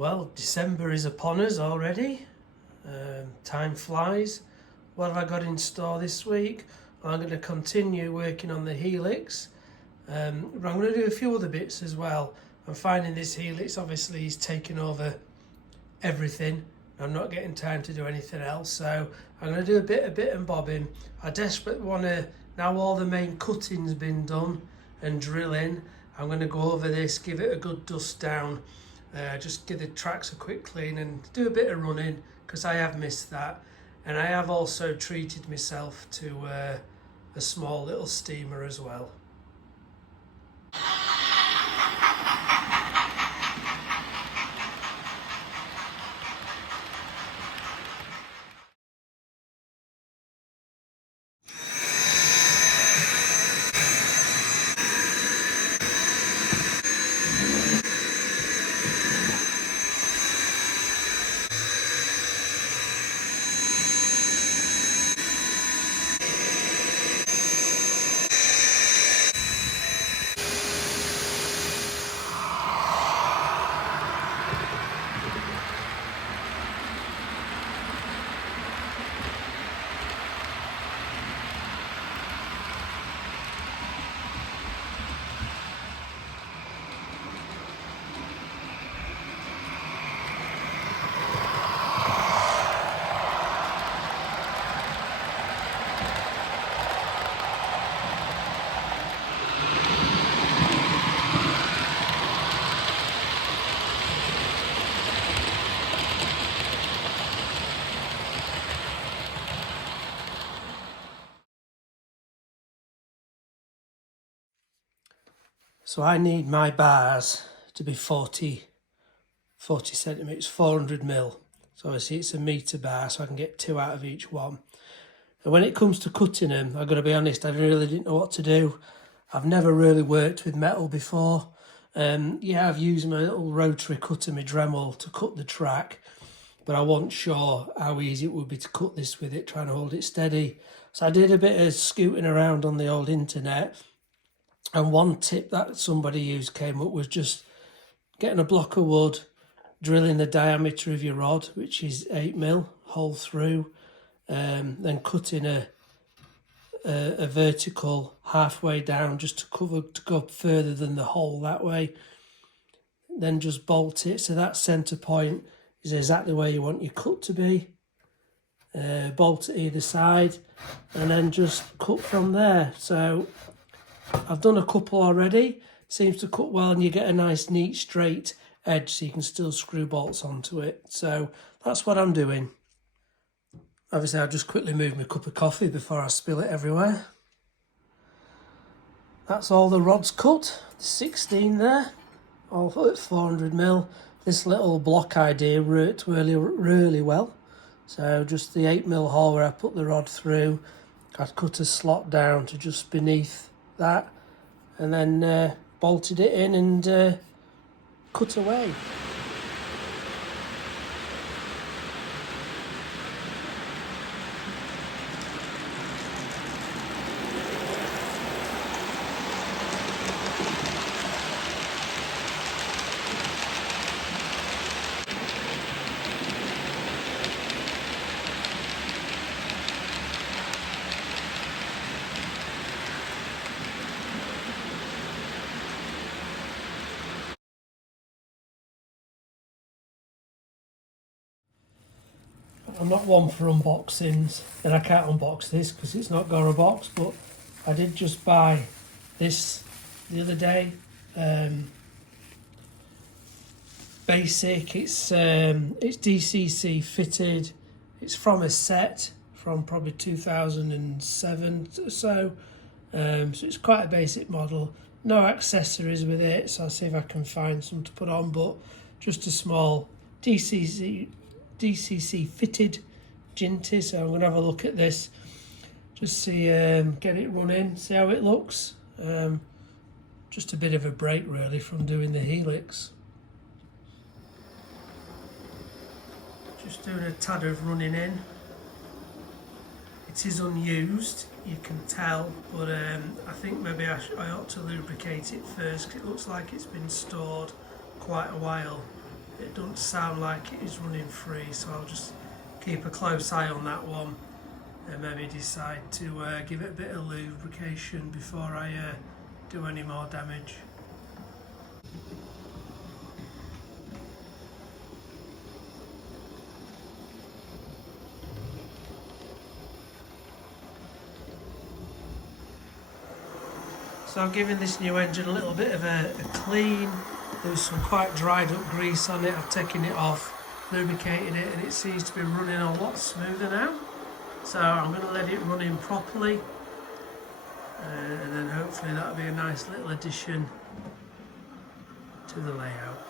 Well, December is upon us already. Time flies. What have I got in store this week? I'm going to continue working on the Helix. But I'm going to do a few other bits as well. I'm finding this Helix obviously is taking over everything. I'm not getting time to do anything else, so I'm going to do a bit and bobbing. I desperately want to, now all the main cutting's been done and drilling, I'm going to go over this, give it a good dust down, just give the tracks a quick clean and do a bit of running, because I have missed that. And I have also treated myself to a small little steamer as well. So I need my bars to be 40 centimetres, 400 mil. So obviously it's a metre bar, so I can get 2 out of each one. And when it comes to cutting them, I've got to be honest, I really didn't know what to do. I've never really worked with metal before. Yeah, I've used my little rotary cutter, my Dremel, to cut the track, but I wasn't sure how easy it would be to cut this with it, trying to hold it steady. So I did a bit of scooting around on the old internet, and one tip that somebody used came up was just getting a block of wood, drilling the diameter of your rod, which is 8 mil, hole through, then cutting a vertical halfway down just to go further than the hole that way. Then just bolt it so that centre point is exactly where you want your cut to be. Bolt it either side and then just cut from there. So I've done a couple already. Seems to cut well and you get a nice neat straight edge so you can still screw bolts onto it. So that's what I'm doing. Obviously I'll just quickly move my cup of coffee before I spill it everywhere. That's all the rods cut, the 16 there, all at 400 mil. This little block idea worked really well. So just the 8 mil hole where I put the rod through, I'd cut a slot down to just beneath that and then bolted it in and cut away. I'm not one for unboxings, and I can't unbox this because it's not got a box, but I did just buy this the other day. Basic, it's DCC fitted, it's from a set from probably 2007 or so, so it's quite a basic model, no accessories with it, so I'll see if I can find some to put on, but just a small DCC fitted jinty. So I'm going to have a look at this, just see, get it running, see how it looks. Just a bit of a break really from doing the Helix. Just doing a tad of running in. It is unused, you can tell, but I think maybe I ought to lubricate it first because it looks like it's been stored quite a while. it doesn't sound like it is running free, so I'll just keep a close eye on that one and maybe decide to give it a bit of lubrication before I do any more damage. So I'm giving this new engine a little bit of a clean. There was some quite dried up grease on it. I've taken it off, lubricated it, and it seems to be running a lot smoother now. So I'm going to let it run in properly, and then hopefully that'll be a nice little addition to the layout.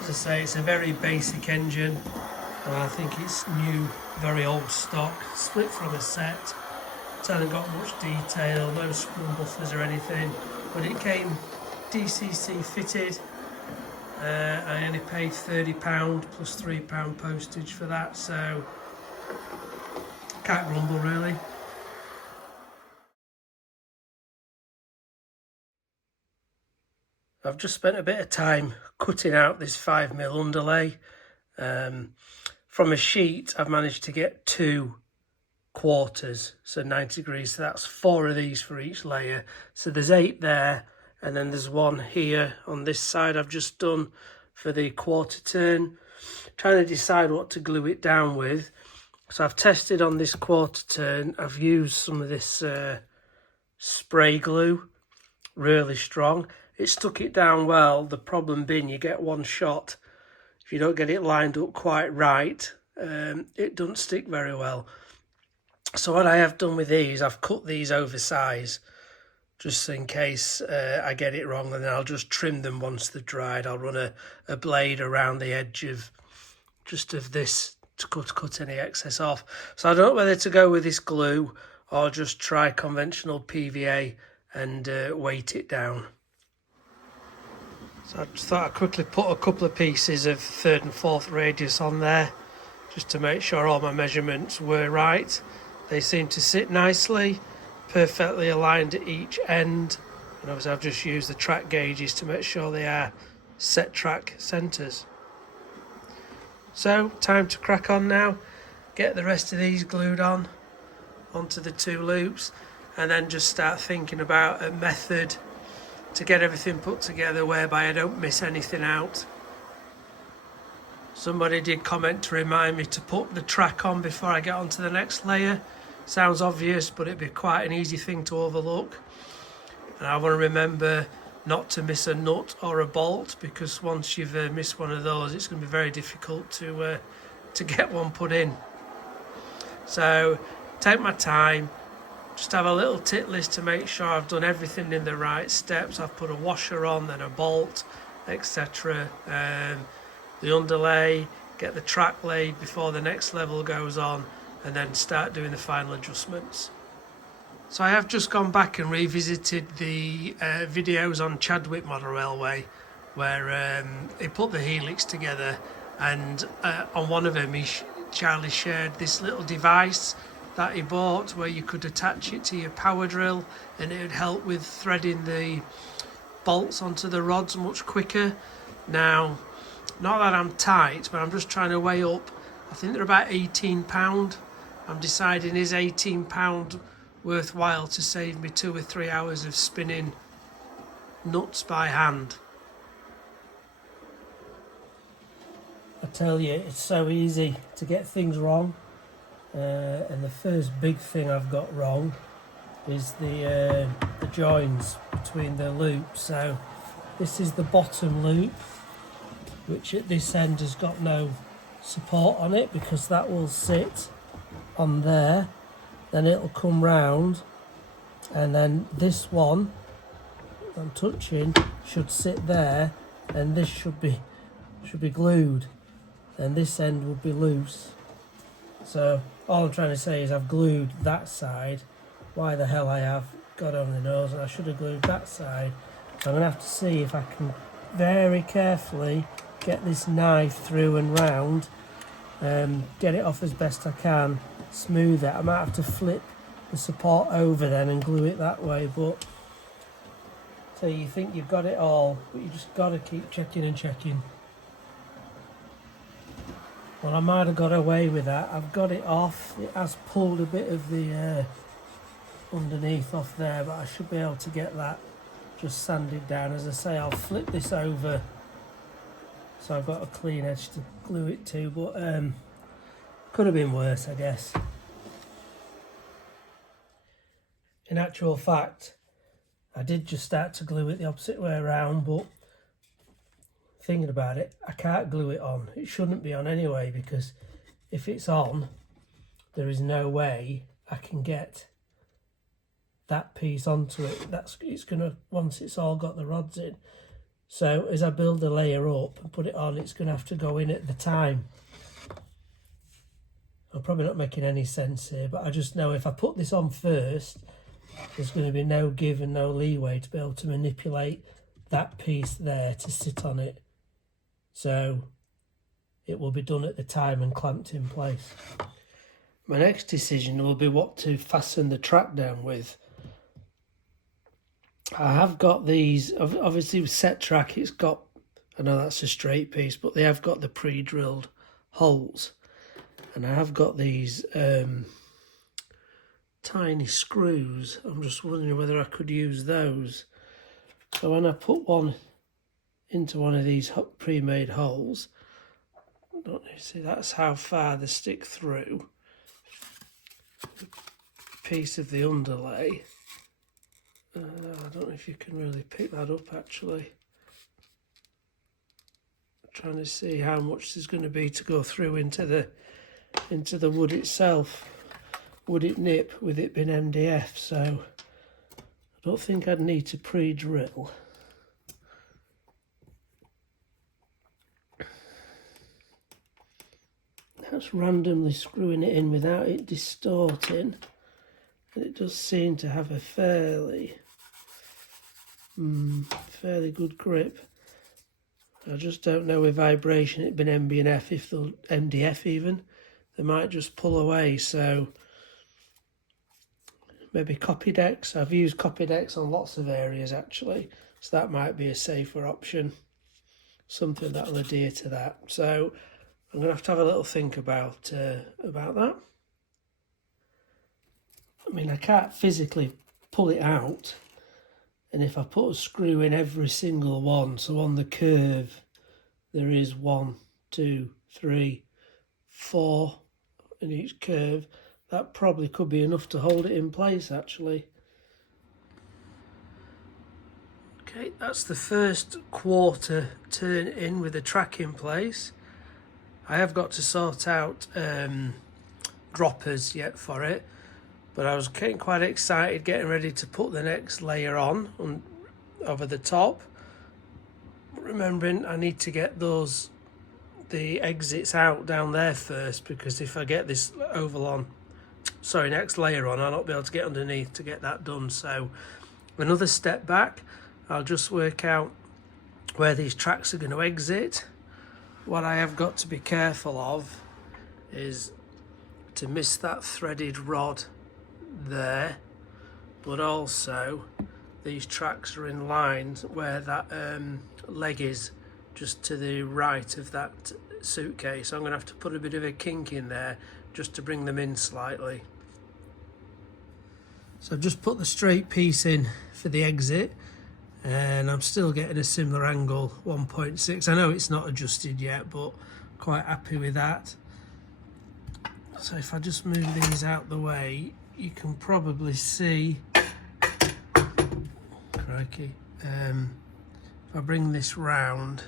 As I say, it's a very basic engine, and I think it's new, very old stock, split from a set. It hasn't got much detail, no screw buffers or anything, but it came DCC fitted. I only paid £30 plus £3 postage for that, so can't grumble really. I've just spent a bit of time cutting out this 5mm underlay. From a sheet I've managed to get 2 quarters, so 90 degrees, so that's 4 of these for each layer. So there's 8 there, and then there's 1 here on this side I've just done for the quarter turn. Trying to decide what to glue it down with. So I've tested on this quarter turn, I've used some of this spray glue, really strong. It stuck it down well, the problem being you get one shot. If you don't get it lined up quite right, it doesn't stick very well. So what I have done with these, I've cut these oversize, just in case I get it wrong, and then I'll just trim them once they're dried. I'll run a blade around the edge of this to cut any excess off. So I don't know whether to go with this glue or just try conventional PVA and weight it down. So I just thought I'd quickly put a couple of pieces of 3rd and 4th radius on there, just to make sure all my measurements were right. They seem to sit nicely, perfectly aligned at each end, and obviously I've just used the track gauges to make sure they are set track centres. So time to crack on now, get the rest of these glued on onto the 2 loops, and then just start thinking about a method to get everything put together whereby I don't miss anything out. Somebody did comment to remind me to put the track on before I get onto the next layer. Sounds obvious, but it'd be quite an easy thing to overlook. And I want to remember not to miss a nut or a bolt, because once you've missed one of those, it's going to be very difficult to get one put in. So take my time, just have a little tick list to make sure I've done everything in the right steps. I've put a washer on, then a bolt, etc. The underlay, get the track laid before the next level goes on, and then start doing the final adjustments. So I have just gone back and revisited the videos on Chadwick Model Railway, where he put the Helix together, and on one of them Charlie shared this little device that he bought where you could attach it to your power drill, and it would help with threading the bolts onto the rods much quicker. Now, not that I'm tight, but I'm just trying to weigh up. I think they're about £18. I'm deciding, is £18 worthwhile to save me 2 or 3 hours of spinning nuts by hand? I tell you, it's so easy to get things wrong. And the first big thing I've got wrong is the joins between the loops. So this is the bottom loop, which at this end has got no support on it, because that will sit on there, then it'll come round, and then this one I'm touching should sit there, and this should be glued, and this end would be loose. So all I'm trying to say is I've glued that side. Why the hell I have, God only knows, and I should have glued that side. So I'm going to have to see if I can very carefully get this knife through and round, get it off as best I can, smooth it. I might have to flip the support over then and glue it that way. But so you think you've got it all, but you just got to keep checking and checking. Well, I might have got away with that. I've got it off. It has pulled a bit of the underneath off there, but I should be able to get that just sanded down. As I say, I'll flip this over so I've got a clean edge to glue it to, but could have been worse, I guess. In actual fact, I did just start to glue it the opposite way around, but thinking about it, I can't glue it on. It shouldn't be on anyway, because if it's on, there is no way I can get that piece onto it. It's gonna, once it's all got the rods in. So as I build the layer up and put it on, it's gonna have to go in at the time. I'm probably not making any sense here, but I just know if I put this on first, there's going to be no give and no leeway to be able to manipulate that piece there to sit on it. So it will be done at the time and clamped in place. My next decision will be what to fasten the track down with. I have got these, obviously with set track, it's got, I know that's a straight piece, but they have got the pre-drilled holes. And I have got these tiny screws. I'm just wondering whether I could use those. So when I put one into one of these pre-made holes, I don't know, see, that's how far they stick through. A piece of the underlay. I don't know if you can really pick that up actually. I'm trying to see how much there's going to be to go through into the wood itself. Would it nip with it being MDF? So I don't think I'd need to pre-drill. That's randomly screwing it in without it distorting, and it does seem to have a fairly good grip. I just don't know with vibration, it'd been MB&F, if they'll MDF even, they might just pull away. So maybe Copydex. I've used Copydex on lots of areas actually, so that might be a safer option, something that'll adhere to that. So I'm going to have a little think about that. I mean, I can't physically pull it out, and if I put a screw in every single one, so on the curve there is 1, 2, 3, 4 in each curve, that probably could be enough to hold it in place actually. Okay, that's the first quarter turn in with the track in place. I have got to sort out droppers yet for it, but I was getting quite excited getting ready to put the next layer on over the top, remembering I need to get the exits out down there first, because if I get this next layer on, I'll not be able to get underneath to get that done. So another step back, I'll just work out where these tracks are going to exit. What I have got to be careful of is to miss that threaded rod there, but also these tracks are in line where that leg is, just to the right of that suitcase. I'm going to have to put a bit of a kink in there just to bring them in slightly. So I've just put the straight piece in for the exit, and I'm still getting a similar angle, 1.6. I know it's not adjusted yet, but quite happy with that. So if I just move these out the way, you can probably see, crikey, if I bring this round,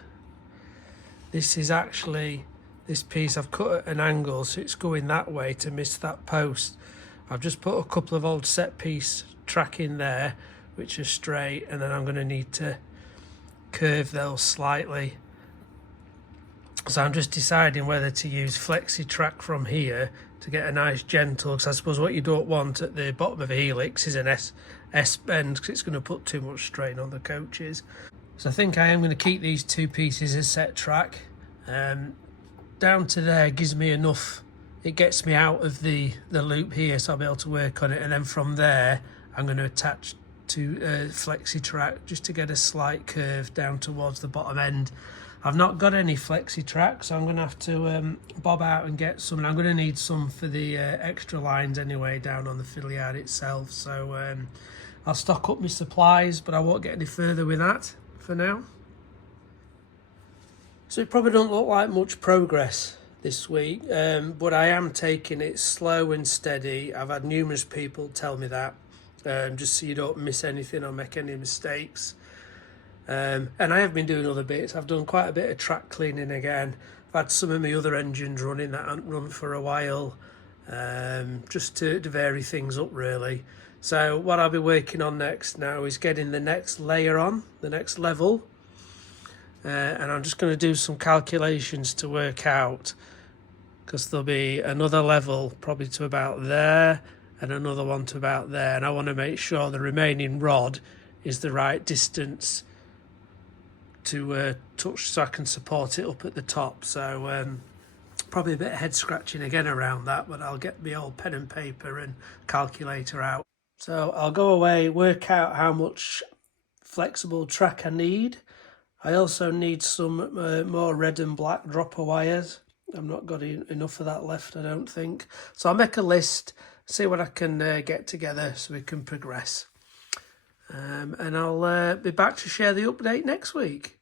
this is actually, this piece I've cut at an angle, so it's going that way to miss that post. I've just put a couple of old set piece track in there, which are straight, and then I'm going to need to curve those slightly. So I'm just deciding whether to use flexi track from here to get a nice gentle, because I suppose what you don't want at the bottom of a Helix is an S bend, because it's going to put too much strain on the coaches. So I think I am going to keep these two pieces as set track. Down to there gives me enough it gets me out of the loop here, so I'll be able to work on it. And then from there, I'm going to attach to flexi track just to get a slight curve down towards the bottom end. I've not got any flexi track, so I'm going to have to bob out and get some. And I'm going to need some for the extra lines anyway down on the fiddle yard itself. So I'll stock up my supplies, but I won't get any further with that for now. So it probably don't look like much progress this week, but I am taking it slow and steady. I've had numerous people tell me that, just so you don't miss anything or make any mistakes. And I have been doing other bits. I've done quite a bit of track cleaning again. I've had some of my other engines running that haven't run for a while, just to vary things up really. So what I'll be working on next now is getting the next layer on, the next level. And I'm just going to do some calculations to work out, because there'll be another level probably to about there and another one to about there. And I want to make sure the remaining rod is the right distance to touch so I can support it up at the top. So probably a bit of head scratching again around that, but I'll get my old pen and paper and calculator out. So I'll go away, work out how much flexible track I need. I also need some more red and black dropper wires. I've not got enough of that left, I don't think. So I'll make a list, see what I can get together so we can progress. And I'll be back to share the update next week.